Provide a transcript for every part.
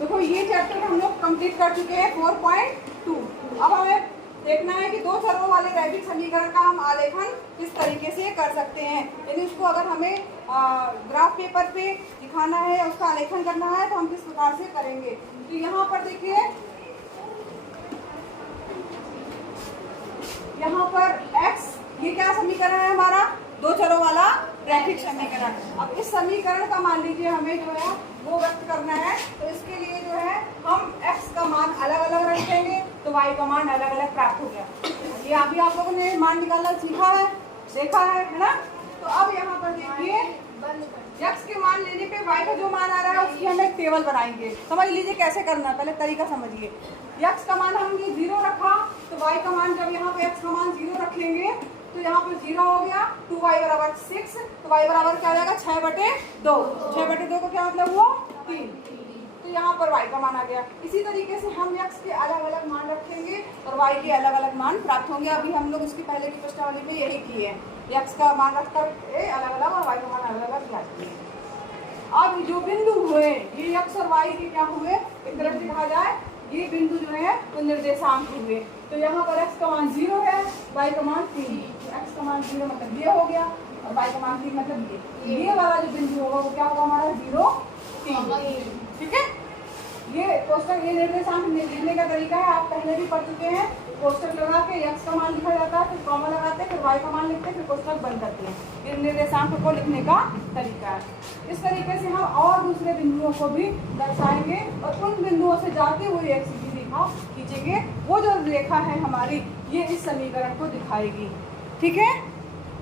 देखो ये चैप्टर हम लोग कंप्लीट कर चुके हैं 4.2। अब हमें देखना है कि दो चरों वाले रैखिक समीकरण का हम आलेखन किस तरीके से कर सकते हैं। यानी उसको अगर हमें ग्राफ पेपर पे दिखाना है, उसका आलेखन करना है तो हम किस प्रकार से करेंगे। तो यहाँ पर देखिए, यहाँ पर x ये क्या समीकरण है हमारा, दो चरों वाला रैखिक समीकरण। अब इस समीकरण का मान लीजिए हमें जो है वो व्यक्त करना है, तो इसके लिए जो है हम x का मान अलग अलग रखेंगे तो y का मान अलग अलग प्राप्त हो गया। ये अभी आप लोगों ने मान निकालना सीखा है, देखा है ना। तो अब यहाँ पर देखिए x के मान लेने पे y का जो मान आ रहा है उसकी हम एक टेबल बनाएंगे। समझ लीजिए कैसे करना है, पहले तरीका समझिए। x का मान हमने 0 रखा तो y का मान, जब यहाँ पे x का मान 0 रखेंगे तो यहाँ पर 0 हो गया, 2y बराबर 6, तो y बराबर क्या आ जाएगा 6/2। 6/2 का क्या मतलब हुआ 3, तो यहाँ पर y का मान आ गया। इसी तरीके से हम x के अलग अलग मान रखेंगे और y के अलग अलग मान प्राप्त होंगे। अभी हम लोग उसकी पहले की प्रश्नावली में यही किए हैं, x का मान रखकर अलग अलग और y का मान अलग अलग ज्ञात किए। अब जो बिंदु हुए ये x और y के क्या हुए, एक तरफ से कहा जाए ये बिंदु जो है तो निर्देशांक हुए। तो यहाँ पर x का मान 0 है, y का मान 3। x का मान 0 मतलब ये हो गया और y का मान 3 मतलब ये वाला जो बिंदु होगा वो क्या होगा हमारा 0, 3। ठीक है, ये कोष्टक, ये निर्देशांक लिखने का तरीका है, आप पहले भी पढ़ चुके हैं। कोष्टक लगा के x का मान लिखा जाता है, फिर कॉमा लगाते हैं, फिर y का मान लिखते हैं, फिर कोष्टक बंद करते हैं। ये निर्देशांक को लिखने का तरीका है। इस तरीके से हम और दूसरे बिंदुओं को भी दर्शाएंगे और उन बिंदुओं से जाते हुए एक सीधी रेखा खींचेंगे। वो जो रेखा है हमारी ये इस समीकरण को दिखाएगी। ठीक है,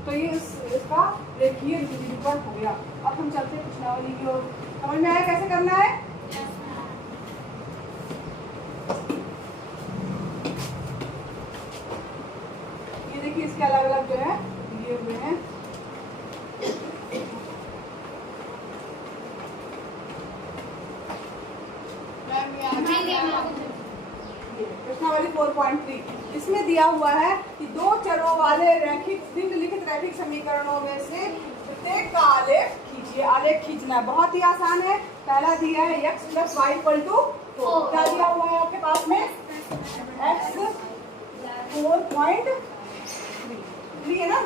तो ये इसका रेखीय निरूपण हो गया। अब हम चलते प्रश्नावली की ओर। समझ में आया कैसे करना है? ये देखिए इसके अलग अलग जो है दिए हुए हैं। प्रश्नावली 4.3 इसमें दिया हुआ है कि दो चरों वाले रैखिक निम्नलिखित रैखिक समीकरणों में से प्रत्येक का आलेख खींचिए। आलेख खींचना है बहुत ही आसान है। पहला दिया है x + y = 4। क्या दिया हुआ है आपके पास में, x 4.3 है ना।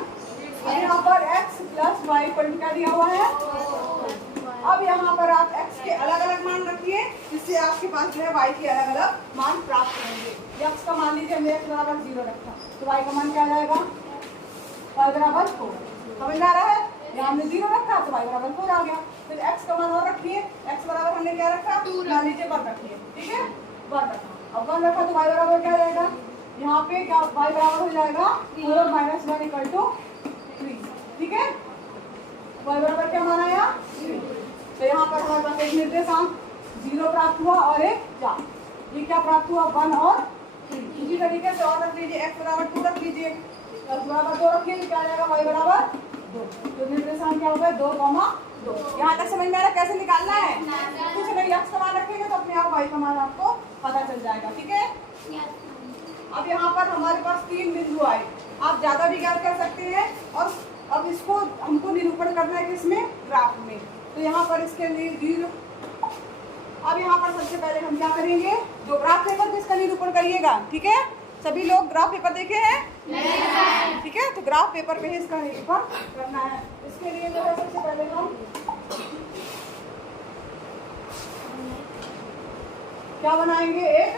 यहाँ पर x + y = क्या दिया हुआ है। अब यहाँ पर आप x के अलग अलग मान रखिए, जिससे आपके पास जो है y के अलग अलग मान प्राप्त होंगे। x का मान लीजिए हमने x बराबर 0 रखा तो y का मान क्या आ जाएगा, y बराबर 4। समझ में आ रहा है, यहाँ हमने 0 रखा तो y बराबर 4 आ गया। फिर x का मान और रखिए, x बराबर हमने क्या रखा, मान लीजिए 1 रखिए। ठीक है, 1 रखा। अब 1 रखा तो y बराबर क्या जाएगा, यहाँ पे क्या y बराबर हो जाएगा 4 - 1 = 3। ठीक है, y बराबर क्या मान आया 3। तो यहाँ पर हमारे पास एक निर्देशांक 0 प्राप्त हुआ और एक 4। ये क्या प्राप्त हुआ 1 और 3। इसी तरीके से और रख लीजिए, x बराबर 2 रख लीजिए, x बराबर 2 रखिए, क्या आ जाएगा y बराबर 2। तो निर्देशांक क्या होगा 2, 2। यहाँ तक समझ में आ रहा कैसे निकालना है। कुछ नहीं, x का मान रखेंगे तो अपने आप y का मान आपको पता चल जाएगा। ठीक है, अब यहाँ पर हमारे पास 3 बिंदु आए, आप ज्यादा भी ज्ञात कर सकते हैं। और अब इसको हमको निरूपण करना है किसमें, ग्राफ में। तो यहाँ पर इसके लिए 0। अब यहाँ पर सबसे पहले हम क्या करेंगे, जो ग्राफ पेपर पे इसका निरूपण करिएगा। ठीक है, सभी लोग ग्राफ पेपर देखे हैं। ठीक है, तो ग्राफ पेपर पे ही इसका निरूपण करना है। इसके लिए जो है सबसे पहले हम क्या बनाएंगे, एक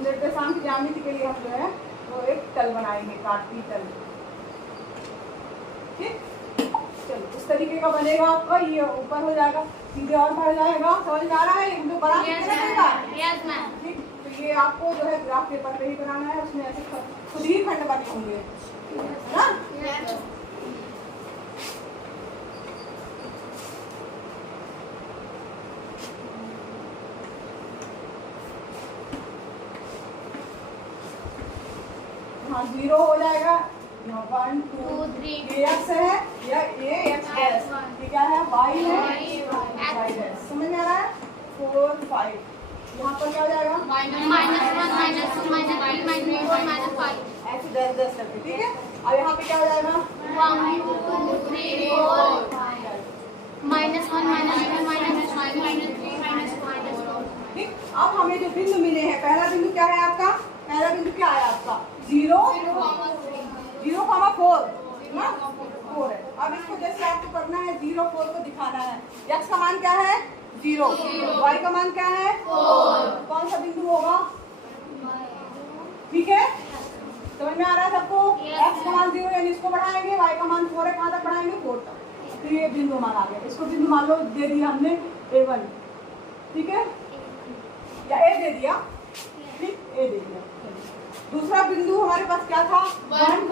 निर्देशांक ज्यामिति के लिए हम जो है वो एक तल बनाएंगे, काटती तल। ठीक, चलो इस तरीके का बनेगा आपका। ये ऊपर हो जाएगा, सीधे और बढ़ जाएगा। समझ में आ रहा है, हम लोग बना ठीक। तो ये आपको जो है ग्राफ पेपर पे ही बनाना है, उसमें ऐसे खुद ही खंड बने होंगे ना। हाँ 0 हो जाएगा, यहाँ 1 2 3 ये x है, ये x डैश, ये क्या है y है, y डैश। समझ में आ रहा है, 4 5। यहाँ पर क्या हो जाएगा -1 -2 -3 -4 -5 ऐसे 10 10 करके। ठीक है, अब यहाँ पे क्या हो जाएगा 1 2 ठीक, अब हमें जो बिंदु मिले हैं, पहला बिंदु क्या है आपका? पहला बिंदु क्या है आपका? 0, 0,4 ना, 4 है। अब इसको जैसे आपको करना है 0, 4 को दिखाना है। x का मान क्या है? 0, y का मान क्या है? 4। कौन सा बिंदु होगा? ठीक है, समझ में आ रहा है सबको? x का मान 0 यानी इसको बढ़ाएंगे, y का मान 4 है, कहाँ तक बढ़ाएंगे? 4 तक। तो ये बिंदु मान आ गया। इसको बिंदु मान लो दे दिया हमने A1, ठीक है, या A दे दिया, ठीक, A दे दिया। दूसरा बिंदु हमारे पास क्या था? 1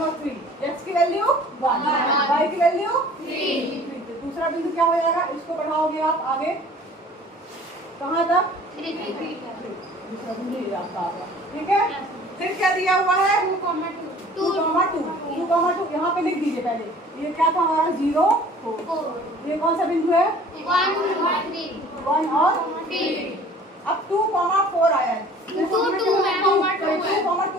और 3। x की वैल्यू 1, y की वैल्यू 3। दूसरा बिंदु क्या हो जाएगा? इसको बढ़ाओगे आप आगे, कहाँ तक? 3। दूसरा बिंदु ये आपका आ गया, ठीक है। फिर क्या दिया हुआ है? 2,2 यहाँ पे लिख दीजिए पहले। ये क्या था हमारा? 0, 4। ये कौन सा बिंदु है? 1 और 3। अब 2,4 आया है, 2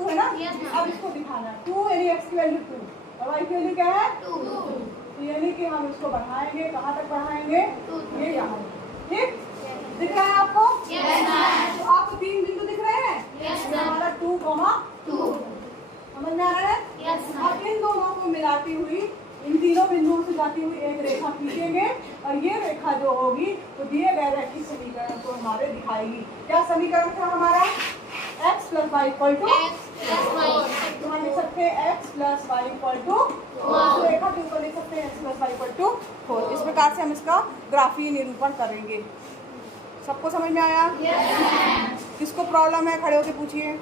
है ना। अब इसको दिखाना है 2 यानी x की वैल्यू 2 और y की वैल्यू क्या है? 2। यानी कि हम इसको बढ़ाएंगे, कहाँ तक बढ़ाएंगे? ये यहाँ, ठीक दिख रहा है आपको? तो आपको 3 बिंदु दिख रहे हैं? हमारा 2,2 समझ में आ रहा है? अब इन दोनों को मिलाती हुई, इन तीनों बिंदुओं से जाती हुई एक रेखा खींचेंगे और ये रेखा जो होगी तो दिए गए रैखिक समीकरण को हमारे दिखाएगी। क्या समीकरण था हमारा? x + y = 2। तो हम लिख सकते हैं x + y = 2। रेखा के ऊपर लिख सकते हैं x + y = 4। इस प्रकार से हम इसका ग्राफीय निरूपण करेंगे। सबको समझ में आया? किसको प्रॉब्लम है? खड़े होकर पूछिए।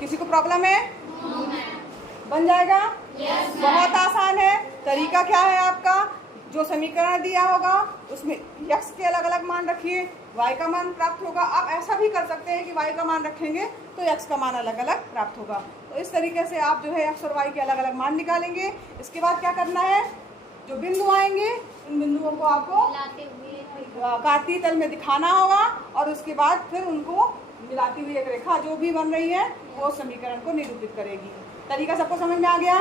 किसी को प्रॉब्लम है? बन जाएगा? बहुत आसान है। तरीका क्या है आपका? जो समीकरण दिया होगा उसमें x के अलग अलग मान रखिए, y का मान प्राप्त होगा। आप ऐसा भी कर सकते हैं कि y का मान रखेंगे तो x का मान अलग अलग प्राप्त होगा। तो इस तरीके से आप जो है x और y के अलग अलग मान निकालेंगे। इसके बाद क्या करना है? जो बिंदु आएंगे उन बिंदुओं को आपको कार्तीय तल में दिखाना होगा और उसके बाद फिर उनको मिलाती हुई एक रेखा जो भी बन रही है वो समीकरण को निरूपित करेगी। तरीका सबको समझ में आ गया?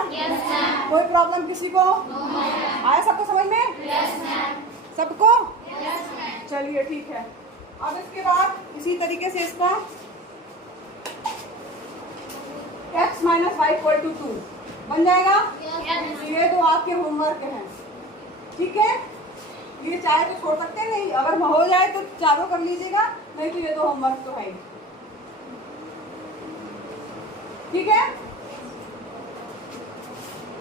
कोई प्रॉब्लम किसी को? आया सबको समझ में? सबको? चलिए ठीक है। अब इसके बाद इसी तरीके से इसका x - y = 2 बन जाएगा। ये तो आपके होमवर्क हैं, ठीक है। ये चाहे तो छोड़ सकते हैं, नहीं अगर हो जाए तो चारों कर लीजिएगा, नहीं तो ये तो होमवर्क तो है ही, ठीक है।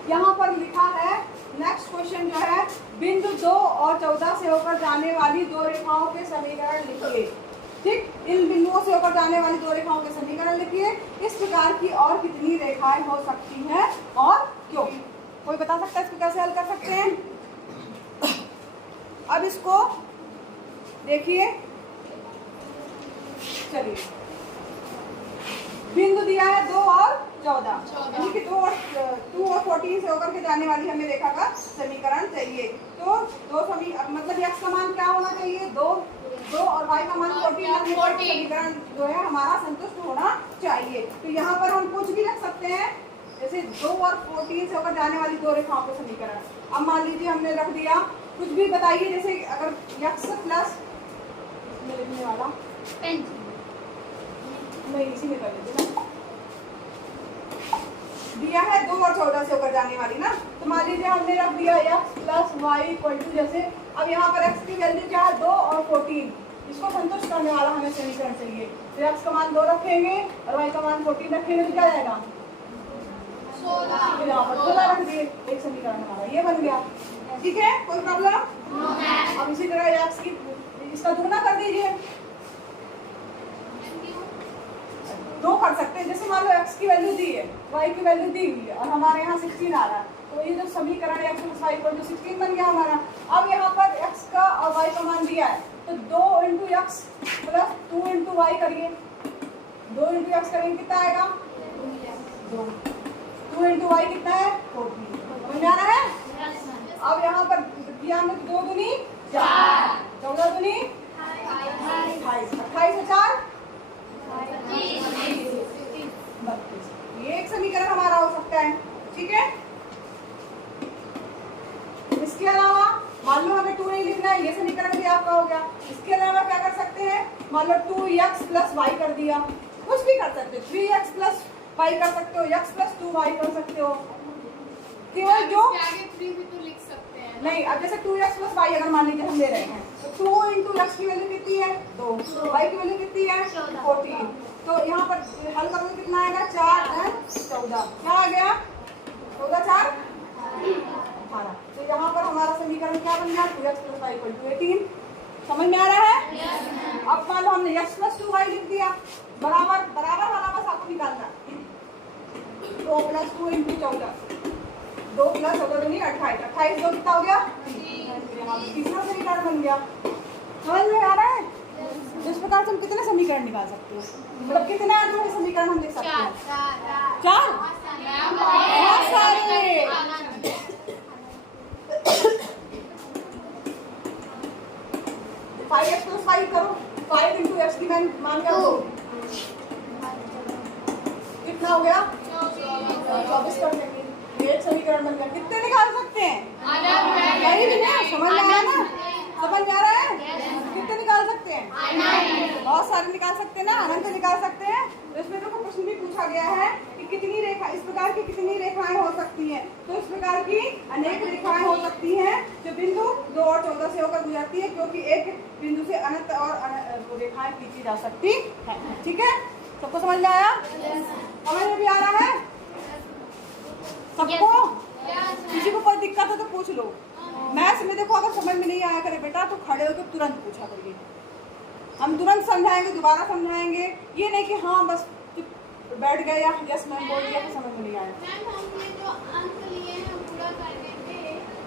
यहाँ पर लिखा है नेक्स्ट क्वेश्चन जो है, बिंदु 2 और 14 से होकर जाने वाली दो रेखाओं के समीकरण लिखिए। ठीक, इन बिंदुओं से होकर जाने वाली दो रेखाओं के समीकरण लिखिए। इस प्रकार की और कितनी रेखाएं हो सकती हैं और क्यों? कोई बता सकता है इसको कैसे हल कर सकते हैं? अब इसको देखिए, चलिए बिंदु दिया है 2 और 14, यानी कि 2 और 14 से होकर के जाने वाली हमें रेखा का समीकरण चाहिए। तो मतलब x का मान क्या होना चाहिए? 2 और y का मान 14 समीकरण जो है हमारा संतुष्ट होना चाहिए। तो यहाँ पर हम कुछ भी रख सकते हैं, जैसे 2 और 14 से होकर जाने वाली दो रेखाओं का समीकरण। अब मान लीजिए हमने रख दिया, कुछ भी बताइए, जैसे अगर x प्लस लिखने वाला नहीं, इसी में कर लीजिए ना, दिया है 2 और 14 से होकर जाने वाली ना, तो मान लीजिए हमने रख दिया x + y = जैसे, अब यहाँ पर x की वैल्यू क्या है? 2 और 14, इसको संतुष्ट करने वाला हमें समीकरण चाहिए। तो x का मान 2 रखेंगे और y का मान 14 रखेंगे तो क्या जाएगा? 16 रख दिए, एक समीकरण हमारा ये बन गया। ठीक है, कोई प्रॉब्लम? अब इसी तरह x की इसका दुगना कर दीजिए, 2 कर सकते हैं। जैसे मान लो x की वैल्यू दी है, y की वैल्यू दी हुई है और हमारे यहाँ 16 आ रहा है, तो ये जो समीकरण x + y = 16 बन गया हमारा। अब यहाँ पर x का और y का मान दिया है, तो 2 × x + 2 × y करिए, 2 × x करेंगे कितना आएगा? 2 × y कितना है? 14। समझ में आ रहा है? अब यहाँ पर दिया हमने 2 दूनी 4, 14 दूनी 28, 28 से 4 32। ये एक समीकरण हमारा हो सकता है। ठीक है, मान लो हमें 2 नहीं लिखना है, ये समीकरण भी आपका हो गया। इसके अलावा क्या कर सकते हैं, मान लो 2x + y कर दिया, कुछ भी कर सकते हो, 3x + y कर सकते हो, x + 2y कर सकते हो। केवल जो आगे 3 भी तो लिख सकते हैं नहीं, अब जैसे 2x + y अगर मान लीजिए हम ले रहे हैं तो 2 × x की वैल्यू कितनी है 2, y की वैल्यू कितनी है 14, तो यहाँ पर हल करोगे कितना आएगा 4 और 14, क्या आ गया 14 4 18। तो यहाँ पर हमारा समीकरण क्या बन गया 2x + y = 18। समझ में आ रहा है? अब मान लो हमने x + 2y लिख दिया, बराबर बराबर वाला बस आपको निकालना है। 2 + 2 × 14, 2 + 14 नहीं 28, 28 2 कितना हो गया 3, तीसरा समीकरण बन गया। समझ में आ रहा है? इस प्रकार से हम कितने समीकरण निकाल सकते हैं, मतलब कितने आंसर के समीकरण हम लिख सकते हैं 4 बहुत सारे। 5x + y करो, 5 × x की मान क्या 2, कितना हो गया 24 कर देंगे, एक समीकरण बन गया। कितने निकाल सकते हैं नहीं भी नहीं, समझ में आया ना, समझ में आ रहा है? कितने निकाल सकते हैं बहुत सारे निकाल सकते हैं ना, अनंत निकाल सकते हैं। तो इसमें देखो प्रश्न भी पूछा गया है कि कितनी रेखा, इस प्रकार की कितनी रेखाएं हो सकती हैं, तो इस प्रकार की अनेक रेखाएं हो सकती हैं जो बिंदु 2 और 14 से होकर गुजरती है, क्योंकि एक बिंदु से अनंत और रेखाएं खींची जा सकती है। ठीक है, सबको समझ में आया? समझ में भी आ रहा है सबको? किसी को कोई दिक्कत हो तो पूछ लो। मैथ्स में देखो अगर समझ में नहीं आया करे बेटा तो खड़े होकर तुरंत पूछा करिए, हम तुरंत समझाएंगे, दोबारा समझाएंगे। ये नहीं कि हाँ बस बैठ गए या यस मैम बोल दिया तो समझ में नहीं आया। हमने जो अंक लिए हैं पूरा करने पे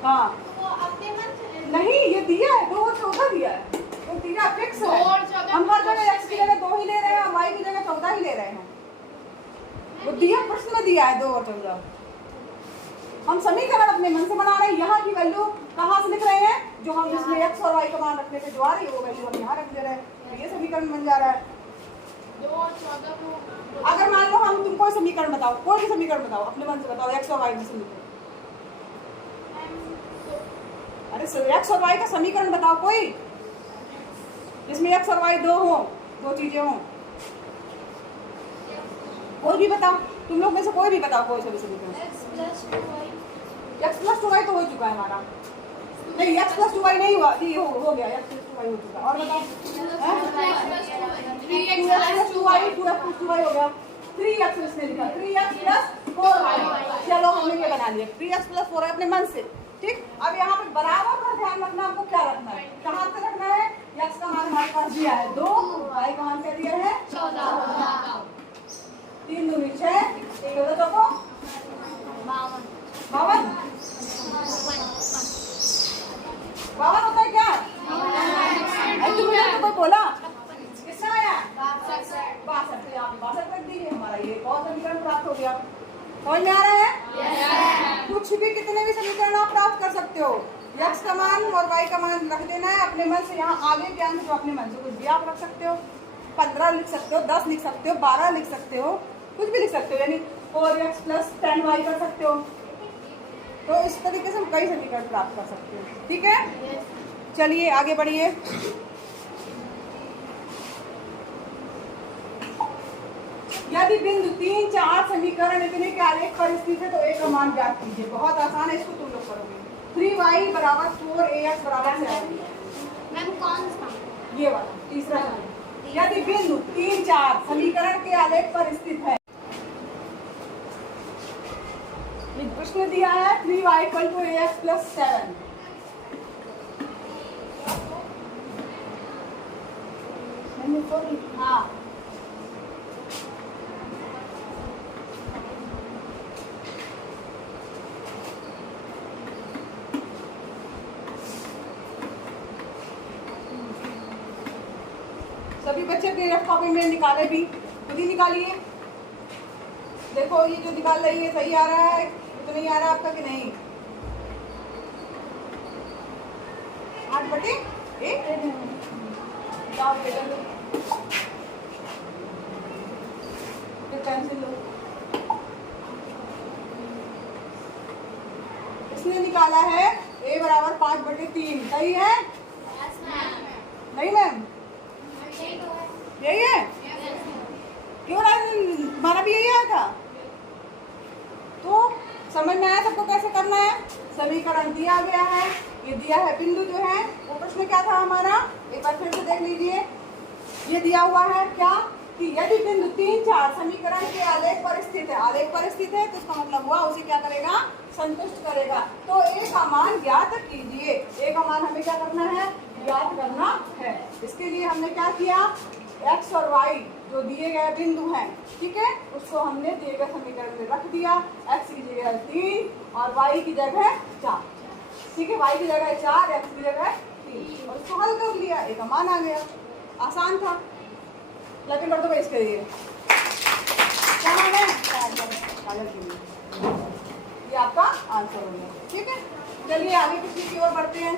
हाँ तो वो अपने मन से नहीं, ये दिया है 2 और 14 दिया है, तो दिया फिक्स है। 2 और 14 हम हर जगह x की जगह 2 ही ले रहे हैं, y की जगह 14 ही ले रहे हैं, वो दिया प्रश्न में दिया है 2 और 14। हम समीकरण अपने मन से बना रहे हैं, यहाँ की वैल्यू कहाँ से लिख रहे हैं, जो हम इसमें x और y का मान रखने पे जो आ रही है वो वैल्यू हम यहाँ रख दे रहे हैं, तो ये समीकरण बन जा रहा है। 2 और 14 को अगर मान लो हम तुम कोई समीकरण बताओ, कोई भी समीकरण बताओ, अपने मन से बताओ x और y में से लिखो। अरे x और y का समीकरण बताओ कोई, जिसमें x और y दो चीजें हों, कोई भी बताओ, तुम लोग में से कोई भी बताओ कोई सा भी समीकरण। x + 2y तो हो चुका है हमारा, नहीं x + 2y नहीं हुआ, ये हो गया, x + 2y हो चुका। और बताओ 3x + 2y, 2x + 2y हो गया, 3x इसने लिखा, 3x + 4y। चलो हमने ये बना लिया 3x + 4y अपने मन से। ठीक, अब यहाँ पे बराबर का ध्यान रखना, हमको क्या रखना है, कहाँ से रखना है, x का मान हमारे पास दिया है 2, y का मान क्या दिया है 14, 3 दूनी 6, 14 चौको 52 होता है क्या? तुमने तो कोई बोला कितना आया 62, यहाँ पे 62 रख दीजिए, हमारा ये बहुत समीकरण प्राप्त हो गया। समझ में आ रहा है? कुछ भी कितने भी समीकरण आप प्राप्त कर सकते हो, x का मान और y का मान रख देना है अपने मन से। यहाँ आगे के अंक जो अपने मन से कुछ भी आप रख सकते हो, 15 लिख सकते हो, 10 लिख सकते हो, 12 लिख सकते हो, कुछ भी लिख सकते हो, यानी 4x + 10y कर सकते हो। तो इस तरीके से हम कई समीकरण प्राप्त कर सकते हैं। ठीक है, चलिए आगे बढ़िए। यदि बिंदु 3 4 समीकरण इतने के आलेख पर स्थित है तो एक का मान ज्ञात कीजिए। बहुत आसान है, इसको तुम लोग करोगे। 3y = 4ax = 7। मैम कौन सा ये वाला तीसरा समीकरण, यदि बिंदु 3 4 समीकरण के आलेख पर स्थित है, प्रश्न दिया है 3y = ax + 7। हाँ सभी बच्चे अपनी रफ कॉपी में निकाले भी, खुद ही निकालिए। देखो ये जो निकाल रही है सही आ रहा है तो नहीं आ रहा आपका कि नहीं। 8/1 जाओ बेटा लो, फिर पेंसिल लो। इसने निकाला है a बराबर 5/3 सही है? Yes ma'am. नहीं मैम, यही तो है। यही है? Yes ma'am. क्यों हमारा भी यही आया था? तो समझ में आया सबको कैसे करना है? समीकरण दिया गया है, ये दिया है बिंदु जो है वो प्रश्न क्या था हमारा, एक बार फिर से देख लीजिए। ये दिया हुआ है क्या कि यदि बिंदु 3, 4 समीकरण के आलेख पर स्थित है, आलेख पर स्थित है तो इसका मतलब हुआ उसे क्या करेगा, संतुष्ट करेगा। तो a का मान ज्ञात कीजिए। a का मान हमें क्या करना है, ज्ञात करना है। इसके लिए हमने क्या किया, x और y जो दिए गए बिंदु हैं, ठीक है, उसको हमने दिए गए समीकरण में रख दिया। x की जगह 3 और y की जगह 4, ठीक है, y की जगह 4, x की जगह 3 और उसको हल कर लिया, a का मान आ गया। आसान था। लेकिन कर दो भाई इसके लिए क्या नाम है, काजल के लिए। ये आपका आंसर हो गया, ठीक है। चलिए आगे किसी की ओर बढ़ते हैं।